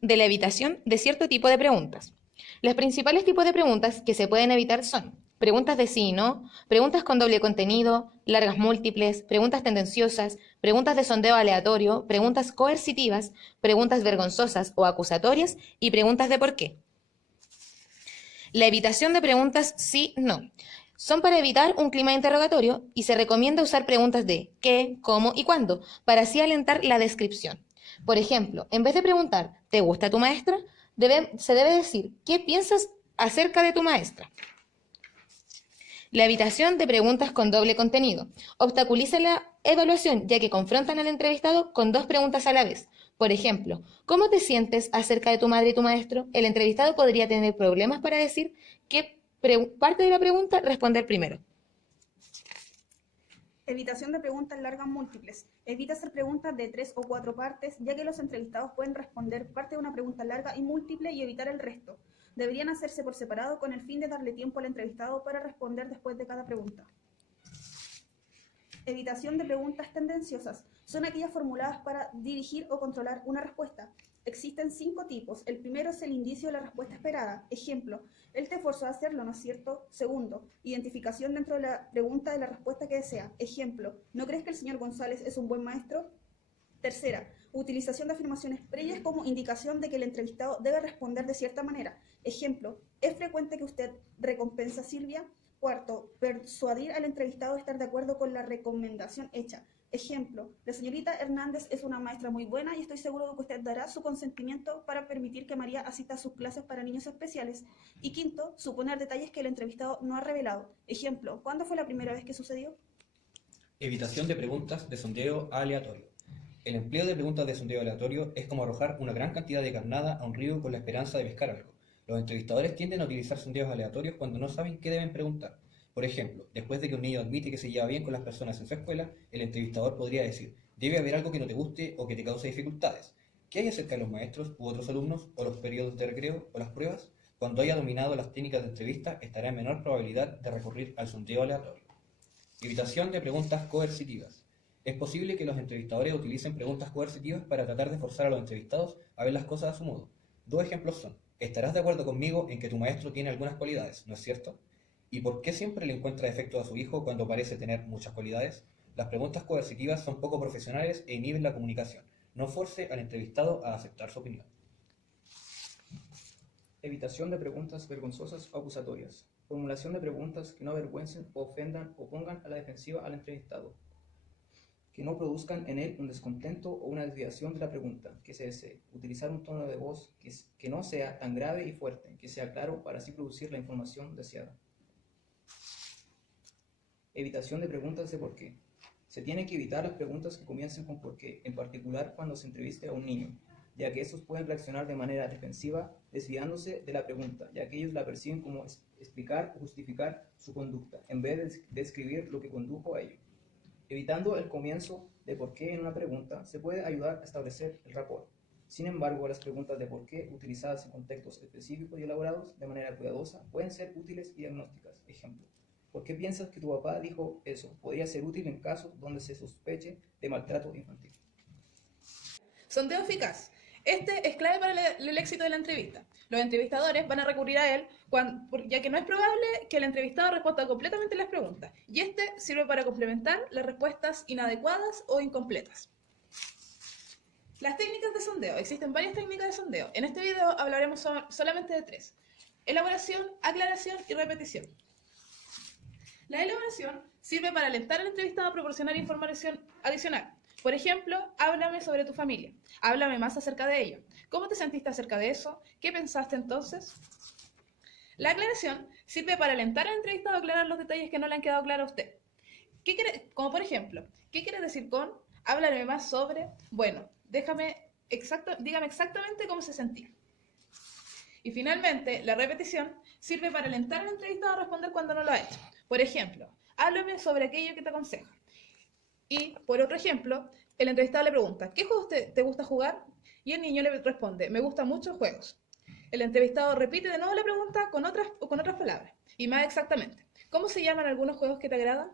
de la evitación de cierto tipo de preguntas. Los principales tipos de preguntas que se pueden evitar son preguntas de sí y no, preguntas con doble contenido, largas múltiples, preguntas tendenciosas, preguntas de sondeo aleatorio, preguntas coercitivas, preguntas vergonzosas o acusatorias y preguntas de por qué. La evitación de preguntas sí-no. Son para evitar un clima de interrogatorio y se recomienda usar preguntas de qué, cómo y cuándo, para así alentar la descripción. Por ejemplo, en vez de preguntar ¿te gusta tu maestra?, se debe decir ¿qué piensas acerca de tu maestra? La evitación de preguntas con doble contenido obstaculiza la evaluación ya que confrontan al entrevistado con dos preguntas a la vez. Por ejemplo, ¿cómo te sientes acerca de tu madre y tu maestro? El entrevistado podría tener problemas para decir qué parte de la pregunta responder primero. Evitación de preguntas largas múltiples. Evita hacer preguntas de 3 o 4 partes, ya que los entrevistados pueden responder parte de una pregunta larga y múltiple y evitar el resto. Deberían hacerse por separado con el fin de darle tiempo al entrevistado para responder después de cada pregunta. Evitación de preguntas tendenciosas. Son aquellas formuladas para dirigir o controlar una respuesta. Existen 5 tipos. El primero es el indicio de la respuesta esperada. Ejemplo, él te forzó a hacerlo, ¿no es cierto? Segundo, identificación dentro de la pregunta de la respuesta que desea. Ejemplo, ¿no crees que el señor González es un buen maestro? Tercera, utilización de afirmaciones previas como indicación de que el entrevistado debe responder de cierta manera. Ejemplo, ¿es frecuente que usted recompensa a Silvia? Cuarto, persuadir al entrevistado a estar de acuerdo con la recomendación hecha. Ejemplo, la señorita Hernández es una maestra muy buena y estoy seguro de que usted dará su consentimiento para permitir que María asista a sus clases para niños especiales. Y quinto, suponer detalles que el entrevistado no ha revelado. Ejemplo, ¿cuándo fue la primera vez que sucedió? Evitación de preguntas de sondeo aleatorio. El empleo de preguntas de sondeo aleatorio es como arrojar una gran cantidad de carnada a un río con la esperanza de pescar algo. Los entrevistadores tienden a utilizar sondeos aleatorios cuando no saben qué deben preguntar. Por ejemplo, después de que un niño admite que se lleva bien con las personas en su escuela, el entrevistador podría decir, debe haber algo que no te guste o que te cause dificultades. ¿Qué hay acerca de los maestros u otros alumnos, o los periodos de recreo o las pruebas? Cuando haya dominado las técnicas de entrevista, estará en menor probabilidad de recurrir al sondeo aleatorio. Evitación de preguntas coercitivas. Es posible que los entrevistadores utilicen preguntas coercitivas para tratar de forzar a los entrevistados a ver las cosas a su modo. Dos ejemplos son, ¿estarás de acuerdo conmigo en que tu maestro tiene algunas cualidades, no es cierto? ¿Y por qué siempre le encuentra defectos a su hijo cuando parece tener muchas cualidades? Las preguntas coercitivas son poco profesionales e inhiben la comunicación. No force al entrevistado a aceptar su opinión. Evitación de preguntas vergonzosas o acusatorias. Formulación de preguntas que no avergüencen, ofendan o pongan a la defensiva al entrevistado. Que no produzcan en él un descontento o una desviación de la pregunta que se desee. Utilizar un tono de voz que no sea tan grave y fuerte, que sea claro para así producir la información deseada. Evitación de preguntas de por qué. Se tiene que evitar las preguntas que comiencen con por qué, en particular cuando se entreviste a un niño, ya que estos pueden reaccionar de manera defensiva, desviándose de la pregunta, ya que ellos la perciben como explicar o justificar su conducta, en vez de describir lo que condujo a ello. Evitando el comienzo de por qué en una pregunta, se puede ayudar a establecer el rapport. Sin embargo, las preguntas de por qué, utilizadas en contextos específicos y elaborados de manera cuidadosa, pueden ser útiles y diagnósticas. Ejemplo, ¿por qué piensas que tu papá dijo eso? Podría ser útil en casos donde se sospeche de maltrato infantil. Sondeo eficaz. Este es clave para el éxito de la entrevista. Los entrevistadores van a recurrir a él ya que no es probable que el entrevistado responda completamente las preguntas, y este sirve para complementar las respuestas inadecuadas o incompletas. Las técnicas de sondeo. Existen varias técnicas de sondeo. En este video hablaremos solamente de 3. Elaboración, aclaración y repetición. La elaboración sirve para alentar al entrevistado a proporcionar información adicional. Por ejemplo, háblame sobre tu familia. Háblame más acerca de ella. ¿Cómo te sentiste acerca de eso? ¿Qué pensaste entonces? La aclaración sirve para alentar al entrevistado a aclarar los detalles que no le han quedado claros a usted. Como por ejemplo, ¿qué quiere decir con háblame más sobre? Bueno, dígame exactamente cómo se sentía. Y finalmente, la repetición sirve para alentar al entrevistado a responder cuando no lo ha hecho. Por ejemplo, háblame sobre aquello que te aconseja. Y, por otro ejemplo, el entrevistado le pregunta, ¿qué juegos te gusta jugar? Y el niño le responde, me gustan muchos juegos. El entrevistado repite de nuevo la pregunta con otras palabras, y más exactamente, ¿cómo se llaman algunos juegos que te agradan?